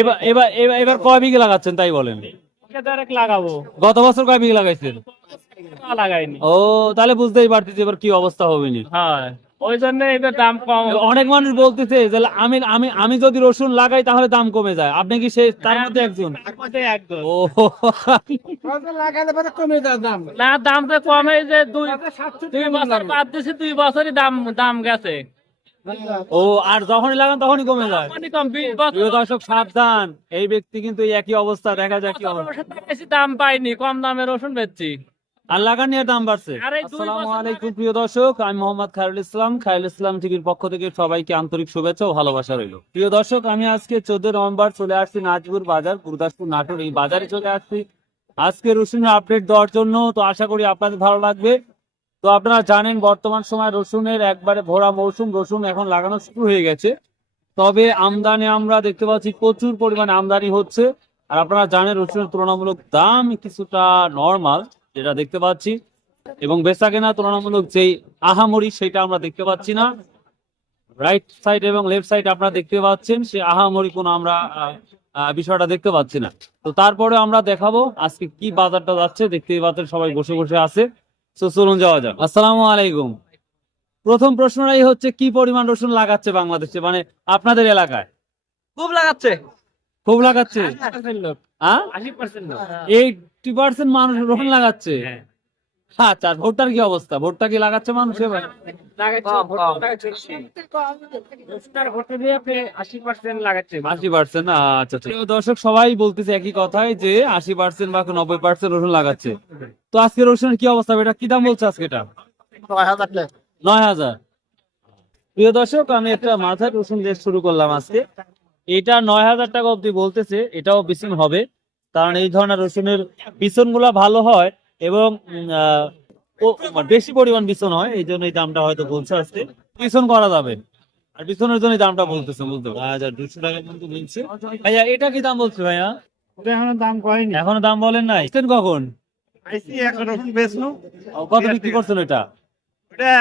এবার এবার এবার এবার কয় বিঘে লাগাচ্ছেন তাই বলেন? লাগাবো। গত বছর কয় বিঘে লাগাইছেন? লাগাইনি। ও তাহলে বুঝতেই পারতেছি এবার কি অবস্থা হবে নি। হ্যাঁ ওই জন্য এবার দাম কম। অনেক মানুষ বলতেছে যে আমি আমি আমি যদি রসুন লাগাই তাহলে দাম কমে যায়। আপনি কি সে তার মধ্যে একজন? ও। লাগালে পরে কমে যায় দাম। না দাম তো কমে যে দুই দুই বছর বাদ দিছি দুই বছরই দাম দাম গেছে। ও আর যখনই লাগান তখনই কমে যায়। প্রিয় দর্শক সাবধান। এই ব্যক্তি কিন্তু একই অবস্থা দেখা যায় কি রসুন দাম পাইনি কম দামে রসুন বেচছি। আর লাগান নিয়ে দাম বাড়ছে। আসসালামু আলাইকুম প্রিয় দর্শক। আমি মোহাম্মদ খায়রুল ইসলাম। খায়রুল ইসলাম টিভির পক্ষ থেকে সবাইকে আন্তরিক শুভেচ্ছা ও ভালোবাসা রইল। প্রিয় দর্শক আমি আজকে চোদ্দ নভেম্বর চলে আসছি নাজপুর বাজার গুরুদাসপুর নাটোর। এই বাজারে চলে আসছি। আজকে রসুনের আপডেট দেওয়ার জন্য তো আশা করি আপনাদের ভালো লাগবে। তো আপনারা জানেন বর্তমান সময় রসুনের একবারে ভরা মৌসুম, রসুন এখন লাগানো শুরু হয়ে গেছে। তবে আমদানি আমরা দেখতে পাচ্ছি প্রচুর পরিমাণে আমদানি হচ্ছে। আর আপনারা জানেন রসুনের তুলনামূলক দাম কিছুটা নর্মাল যেটা দেখতে পাচ্ছি। এবং বেচা কেনা তুলনামূলক যেই আহামরি, সেটা আমরা দেখতে পাচ্ছি না। রাইট সাইড এবং লেফট সাইড আপনারা দেখতে পাচ্ছেন, সে আহামরি কোনো আমরা বিষয়টা দেখতে পাচ্ছি না। তো তারপরে আমরা দেখাবো আজকে কি বাজারটা যাচ্ছে দেখতে পাচ্ছেন সবাই বসে বসে আছে। তো চলুন যাওয়া যাক। আসসালামু আলাইকুম। প্রথম প্রশ্নটাই হচ্ছে কি পরিমাণ রসুন লাগাচ্ছে বাংলাদেশে? মানে আপনাদের এলাকায়? খুব লাগাচ্ছে। খুব লাগাচ্ছে? হ্যাঁ এইটি পার্সেন্ট মানুষ রসুন লাগাচ্ছে? হ্যাঁ। আচ্ছা ভোটটার কি অবস্থা? ভোটটা কি লাগাচ্ছে মানুষ এবার? আশি পার্সেন্ট আচ্ছা আচ্ছা। দর্শক সবাই বলতেছে একই কথাই যে আশি পার্সেন্ট বা নব্বই পার্সেন্ট রসুন লাগাচ্ছে। তো আজকে রসুনের কি অবস্থা এটা কি দাম বলছে আজকে এটা? নয় হাজার প্রিয় দর্শক আমি একটা মাথার রসুন দিয়ে শুরু করলাম আজকে। এটা নয় হাজার টাকা অবধি বলতেছে এটাও বিছুন হবে। কারণ এই ধরনের রসুনের বিছনগুলা ভালো হয় এবং আহ, বেশি পরিমাণ বিছন হয় এই জন্য এই দামটা হয়তো বলছে আজকে। বিছন করা যাবে। আর বিছনের জন্য দামটা বলতেছে বুঝতে হাজার দুশো টাকা কিন্তু বলছে ভাইয়া এটা কি দাম বলছে ভাইয়া? এখনও দাম কয়নি। এখনও দাম বলেন নাই। কখন? আইসি এখন রসুন বেচলো কত বিক্রি করছেন এটা? ওটা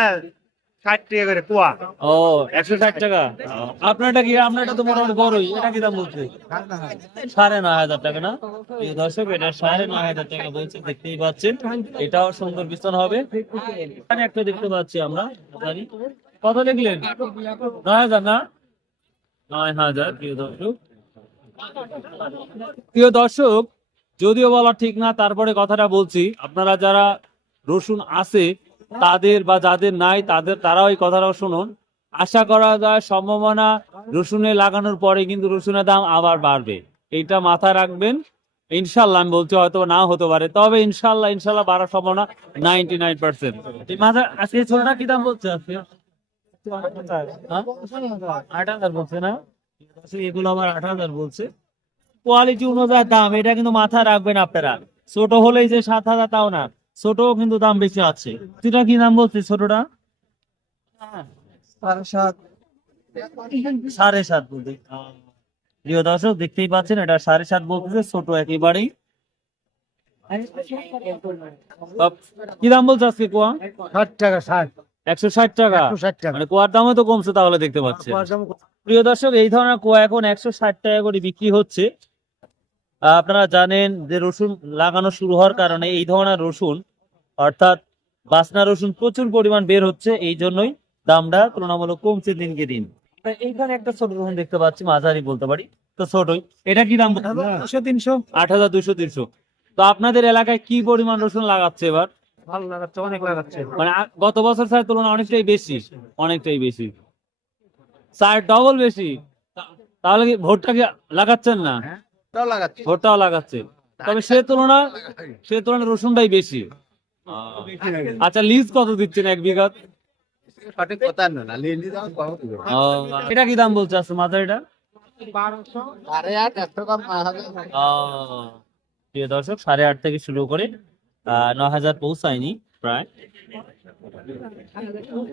ষাট টাকা করে পোয়া। ও একশো ষাট টাকা? আপনারটা কি আপনারটা তো মোটামুটি বড়ই। এটা কি দাম বলছে? সাড়ে নয় হাজার টাকা না? দর্শক এটা সাড়ে নয় হাজার টাকা বলছে দেখতেই পাচ্ছেন। এটাও সুন্দর বিস্তর হবে। এখানে একটা দেখতে পাচ্ছি আমরা জানি কত লিখলেন নয় হাজার না? নয় হাজার প্রিয় দর্শক। প্রিয় দর্শক যদিও বলা ঠিক না তারপরে কথাটা বলছি। আপনারা যারা রসুন আছে তাদের বা যাদের নাই তাদের তারাও এই কথাটাও শুনুন। আশা করা যায় সম্ভাবনা রসুনে লাগানোর পরে কিন্তু রসুনের দাম আবার বাড়বে। এইটা মাথায় রাখবেন। ইনশাল্লাহ আমি বলছি হয়তো না হতে পারে। তবে ইনশাল্লাহ ইনশাল্লাহ বাড়ার সম্ভাবনা নাইনটি নাইন পার্সেন্ট। মাথা আজকে ছোটটা কি দাম বলছে আজকে? হ্যাঁ? আট হাজার বলছে না? এগুলো আমার আট হাজার বলছে। কোয়ালিটি অনুযায়ী দাম এটা কিন্তু মাথায় রাখবেন আপনারা। ছোট হলেই যে সাত হাজার তাও না ছোট কিন্তু দাম বেশি আছে। সেটা কি দাম বলছিস ছোটটা? সাড়ে সাত। বলতে প্রিয় দর্শক দেখতেই পাচ্ছেন এটা সাড়ে সাত বলতেছে ছোট একেবারেই। কি দাম বলছে আজকে কোয়া? ষাট টাকা ষাট। একশো ষাট টাকা? ষাট টাকা। মানে কোয়ার দামও তো কমছে তাহলে দেখতে পাচ্ছেন। প্রিয় দর্শক এই ধরনের কোয়া এখন একশো ষাট টাকা করে বিক্রি হচ্ছে। আপনারা জানেন যে রসুন লাগানো শুরু হওয়ার কারণে এই ধরনের রসুন অর্থাৎ বাসনা রসুন প্রচুর পরিমাণ বের হচ্ছে এই জন্যই দামটা তুলনামূলক কমছে দিনকে দিন। এইখানে একটা ছোট রসুন দেখতে পাচ্ছি মাঝারি বলতে পারি তো ছোটই। এটা কি দাম দুশো তিনশো। আট হাজার দুশো তিনশো। তো আপনাদের এলাকায় কি পরিমাণ রসুন লাগাচ্ছে এবার? ভালো লাগাচ্ছে অনেক লাগাচ্ছে। মানে গত বছর স্যার অনেকটাই বেশি অনেকটাই বেশি। স্যার ডবল বেশি। তাহলে কি ভোটটা কি লাগাচ্ছেন না? লাগাচ্ছে ভোটটাও লাগাচ্ছে। তবে সে তুলনা সে তুলনায় রসুনটাই বেশি। আচ্ছা লিজ কত দিচ্ছেন এক বিঘা? এটা কি দাম বলছে আজকে মাথা এটা? আরে আট একশো কম হবে প্রিয় দর্শক সাড়ে আট থেকে শুরু করে আহ, ন হাজার পৌঁছায়নি প্রায়।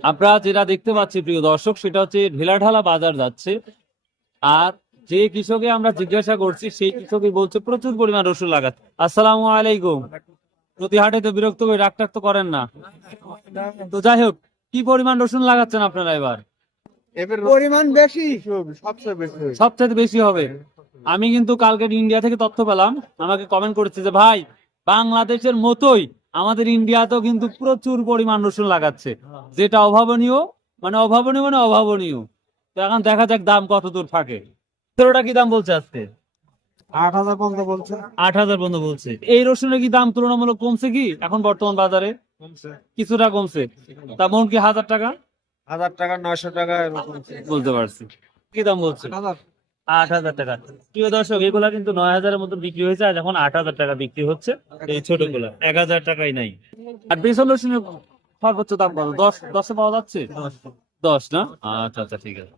আপনারা যেটা দেখতে পাচ্ছি প্রিয় দর্শক সেটা হচ্ছে ঢেলাঢালা বাজার যাচ্ছে। আর যে কৃষকে আমরা জিজ্ঞাসা করছি সেই কৃষকই বলছে প্রচুর পরিমাণ রসুন লাগাচ্ছে আসসালামু আলাইকুম। প্রতি হাটে তো বিরক্ত করে রাগ তো করেন না। তো যাই হোক কি পরিমাণ রসুন লাগাচ্ছেন আপনারা এবার? এবার পরিমাণ বেশি? সবচেয়ে বেশি সবচেয়ে বেশি হবে। আমি কিন্তু কালকে ইন্ডিয়া থেকে তথ্য পেলাম। আমাকে কমেন্ট করেছে যে ভাই বাংলাদেশের মতোই আমাদের ইন্ডিয়াতেও কিন্তু প্রচুর পরিমাণ রসুন লাগাচ্ছে। যেটা অভাবনীয় মানে অভাবনীয় মানে অভাবনীয়। তো এখন দেখা যাক দাম কত দূর থাকে তেরোটা কি দাম বলছে আজকে? আট হাজার পর্যন্ত বলছে। আট হাজার পর্যন্ত বলছে। এই রসুনের কি দাম তুলনামূলক কমছে কি? এখন বর্তমান বাজারে? কিছুটা কমছে। তা মন কি হাজার টাকা? হাজার টাকা নয়শো টাকা বলতে পারছি। কি দাম বলছে? আট হাজার। টাকা। প্রিয় দর্শক এগুলা কিন্তু নয় হাজারের মতো বিক্রি হয়েছে আর এখন আট হাজার টাকা বিক্রি হচ্ছে এই ছোটগুলা। এক হাজার টাকাই নাই। আর বেসন রসুনের সর্বোচ্চ দাম কত? দশ দশে পাওয়া যাচ্ছে? দশ না? আচ্ছা আচ্ছা ঠিক আছে।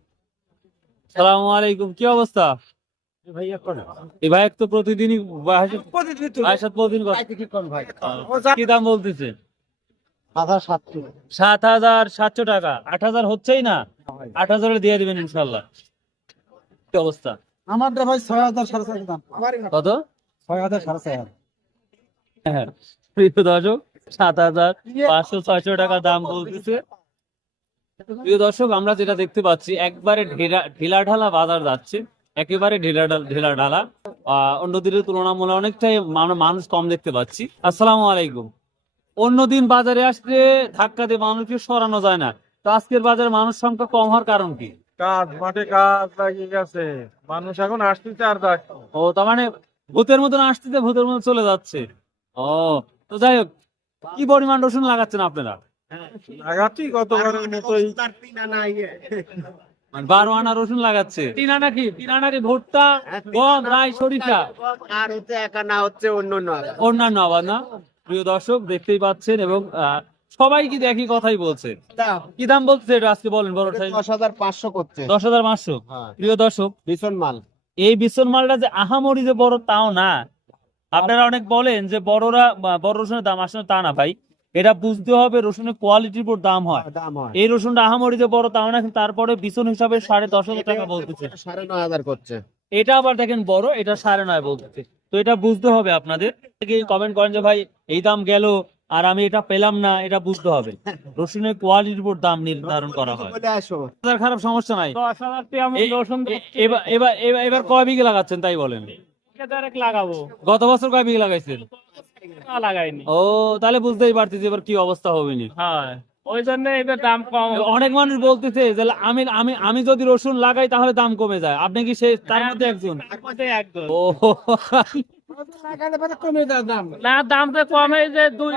সালাম আলাইকুম কি অবস্থা? এই ভাই তো প্রতিদিনই ভাইয়ের ভাইয়ের সাথে প্রতিদিন কথা ভাই? কি দাম বলতেছে? সাত হাজার সাতশো টাকা। আট হাজার হচ্ছেই না? আট হাজারে দিয়ে দিবেন ইনশাল্লাহ কি অবস্থা? আমার ভাই ছয় হাজার সাড়ে ছয় দাম। কত? ছয় হাজার সাড়ে ছয় হাজার। হ্যাঁ দর্শক সাত হাজার পাঁচশো ছয়শো টাকা দাম বলতেছে। প্রিয় দর্শক আমরা যেটা দেখতে পাচ্ছি একবারে ঢিলা ঢিলা ঢালা বাজার যাচ্ছে। একেবারে ঢিলা ঢালা আহ, অন্য দিনের তুলনামূলক অনেকটাই মানুষ কম দেখতে পাচ্ছি। আসসালামু আলাইকুম। অন্য দিন বাজারে আসলে ধাক্কা দিয়ে মানুষকে সরানো যায় না। তো আজকের বাজারে মানুষ সংখ্যা কম হওয়ার কারণ কি? কাজ মাঠে কাজ লাগিয়ে গেছে। মানুষ এখন আসতেছে আর ও তার মানে ভূতের মতন আসতেছে ভূতের মতন চলে যাচ্ছে। ও তো যাই হোক কি পরিমাণ রসুন লাগাচ্ছেন আপনারা? লাগাচ্ছি গতবারের মতোই। মানে বারো আনা রসুন লাগাচ্ছে। তিন আনা কি তিন আনা ভুট্টা গম রাই সরিষা? আর হচ্ছে একা না হচ্ছে অন্য অন্য অন্যান্য আবার না? প্রিয় দর্শক দেখতেই পাচ্ছেন এবং আহ, সবাই কি একই কথাই বলছে? কি দাম বলছে এটা আজকে বলেন বড় সাইজ? দশ হাজার পাঁচশো করছে। দশ হাজার পাঁচশো? হ্যাঁ। প্রিয় দর্শক মাল। এই বিছন মালটা যে আহামরি যে বড় তাও না। আপনারা অনেক বলেন যে বড়রা বড় রসুনের দাম আসলে তা না ভাই। এটা বুঝতে হবে রসুনের কোয়ালিটির উপর দাম হয়। এই রসুনটা আহামরি যে বড় তাও না তারপরে বিছন হিসাবে সাড়ে দশ হাজার টাকা বলতেছে। সাড়ে নয় হাজার করছে। এটা আবার দেখেন বড় এটা সাড়ে নয় বলতেছে। তো এটা বুঝতে হবে আপনাদের। কমেন্ট করেন যে ভাই এই দাম গেল আর আমি এটা পেলাম না। এটা বুঝতে হবে। রসুনের কোয়ালিটির উপর দাম নির্ধারণ করা হয়। খারাপ সমস্যা নাই। এবার এবার কয় বিঘে লাগাচ্ছেন তাই বলেন? লাগাবো। গত বছর কয় বিঘে লাগাইছেন? লাগাইনি। ও তাহলে বুঝতেই পারতেছি এবার কি অবস্থা হবে নি। হ্যাঁ ওই জন্য এবার দাম কম অনেক মানুষ বলতেছে যে আমি আমি আমি যদি রসুন লাগাই তাহলে দাম কমে যায়। আপনি কি সে তার মধ্যে একজন? একদম ও। দাম। না দাম তো কম যে দুই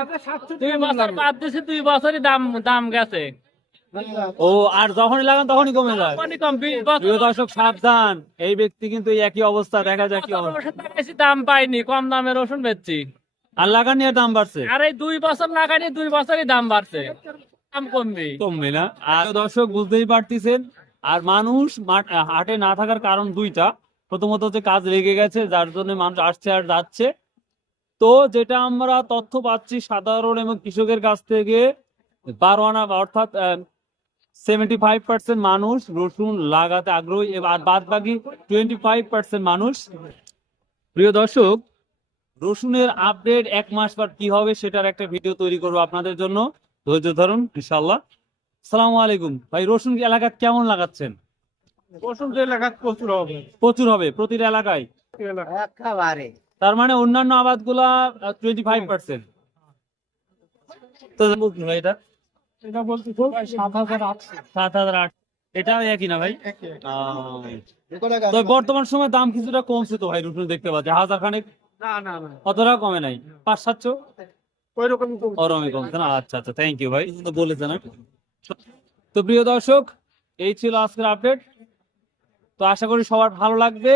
দুই বছর বাদ দিছি দুই বছরই দাম দাম গেছে। ও আর যখনই লাগান তখনই কমে যায়। প্রিয় দর্শক সাবধান। এই ব্যক্তি কিন্তু এই একই অবস্থা দেখা যায় কি দাম পাইনি কম দামে রসুন বেচছি। আর লাগান দাম বাড়ছে? আর এই দুই বছর লাগাইনি দুই বছরই দাম বাড়ছে। দাম কমবে। কমবে না। আর দর্শক বুঝতেই পারতেছেন আর মানুষ হাটে না থাকার কারণ দুইটা। প্রথমত হচ্ছে কাজ লেগে গেছে যার জন্য মানুষ আসছে আর যাচ্ছে। তো যেটা আমরা তথ্য পাচ্ছি সাধারণ এবং কৃষকের কাছ থেকে বারো আনা অর্থাৎ সেভেন্টি ফাইভ পার্সেন্ট মানুষ রসুন লাগাতে আগ্রহী এবং আর বাদ বাকি টোয়েন্টি ফাইভ পার্সেন্ট মানুষ। প্রিয় দর্শক রসুনের আপডেট এক মাস পর কি হবে সেটার একটা ভিডিও তৈরি করব আপনাদের জন্য। ধৈর্য ধরুন ইনশাল্লাহ সালামু আলাইকুম। ভাই রসুন এলাকা কেমন লাগাচ্ছেন? রসুন প্রচুর হবে। প্রচুর হবে প্রতিটা এলাকায়? তার মানে অন্যান্য আবাদগুলা টোয়েন্টি ফাইভ পার্সেন্ট ভাই এটা? এটা বলছি সাত হাজার আটশো। সাত হাজার আট। এটাও একই না ভাই? তো বর্তমান সময় দাম কিছুটা কমছে তো ভাই রসুন দেখতে পাচ্ছি। হাজার খানেক না না না। কমে নাই। পাঁচ সাতশো ওই রকমই কমছে না? আচ্ছা আচ্ছা থ্যাংক ইউ ভাই। বলেছেন তো প্রিয় দর্শক এই ছিল আজকের আপডেট তো আশা করি সবার ভালো লাগবে।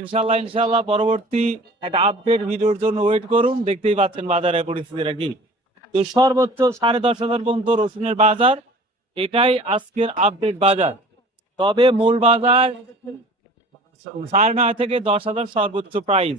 ইনশাল্লাহ ইনশাল্লাহ পরবর্তী একটা আপডেট ভিডিওর জন্য ওয়েট করুন। দেখতেই পাচ্ছেন বাজারের পরিস্থিতিটা কি। তো সর্বোচ্চ সাড়ে দশ হাজার পর্যন্ত রসুনের বাজার। এটাই আজকের আপডেট বাজার। তবে মূল বাজার সাড়ে নয় থেকে দশ হাজার সর্বোচ্চ প্রাইস